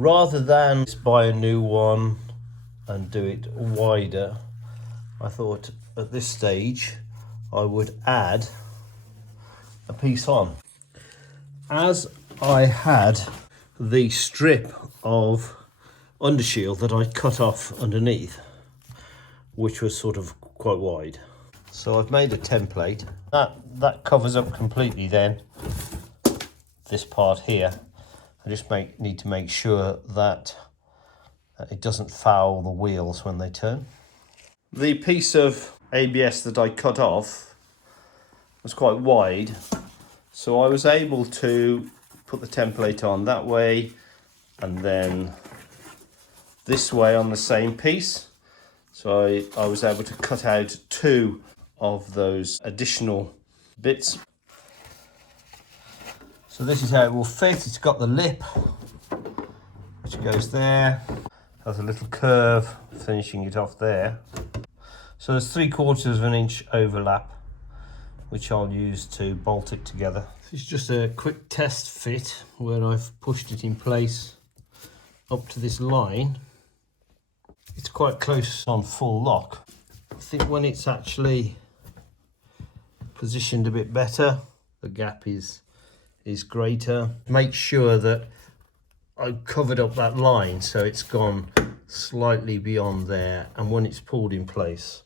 Rather than buy a new one and do it wider, I thought at this stage I would add a piece on. As I had the strip of undershield that I cut off underneath, which was sort of quite wide, so I've made a template that covers up completely then this part here. I just need to make sure that it doesn't foul the wheels when they turn. The piece of ABS that I cut off was quite wide, so I was able to put the template on that way and then this way on the same piece. So I was able to cut out 2 of those additional bits. So this is how it will fit. It's got the lip, which goes there. Has a little curve finishing it off there. So there's 3/4 of an inch overlap, which I'll use to bolt it together. This is just a quick test fit where I've pushed it in place up to this line. It's quite close on full lock. I think when it's actually positioned a bit better, the gap is greater. Make sure that I've covered up that line so it's gone slightly beyond there, and when it's pulled in place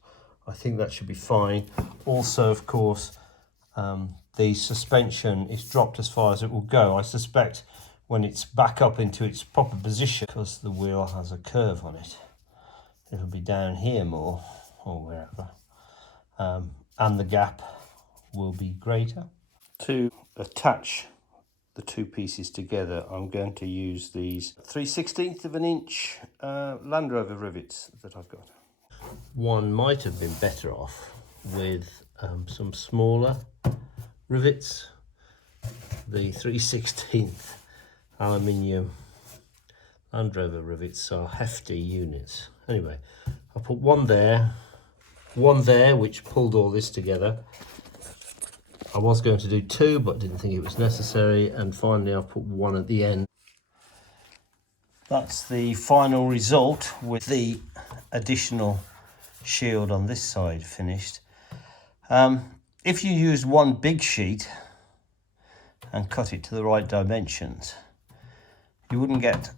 I think that should be fine. Also, of course, the suspension is dropped as far as it will go. I suspect when it's back up into its proper position, because the wheel has a curve on it, it'll be down here more or wherever, and the gap will be greater. To attach the 2 pieces together, I'm going to use these 3/16 of an inch Land Rover rivets that I've got. One might have been better off with some smaller rivets. The 3/16 aluminium Land Rover rivets are hefty units. Anyway, I put one there, which pulled all this together. I was going to do 2, but didn't think it was necessary, and finally I've put 1 at the end. That's the final result with the additional shield on this side finished. If you use one big sheet and cut it to the right dimensions, you wouldn't get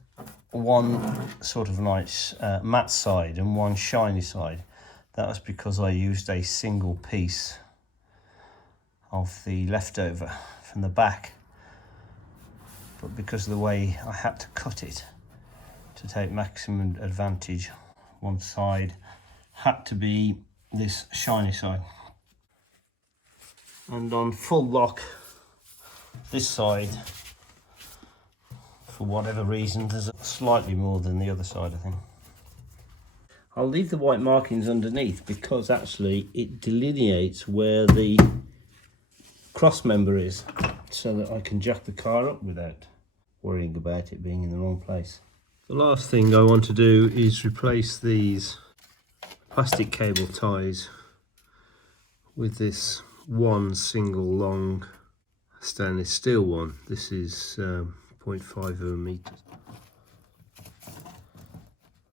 one sort of nice matte side and one shiny side. That was because I used a single piece of the leftover from the back, but because of the way I had to cut it to take maximum advantage, one side had to be this shiny side. And on full lock, this side, for whatever reason, there's slightly more than the other side, I think. I'll leave the white markings underneath because actually it delineates where the cross member is, so that I can jack the car up without worrying about it being in the wrong place. The last thing I want to do is replace these plastic cable ties with this one single long stainless steel one. This is 0.5 meters.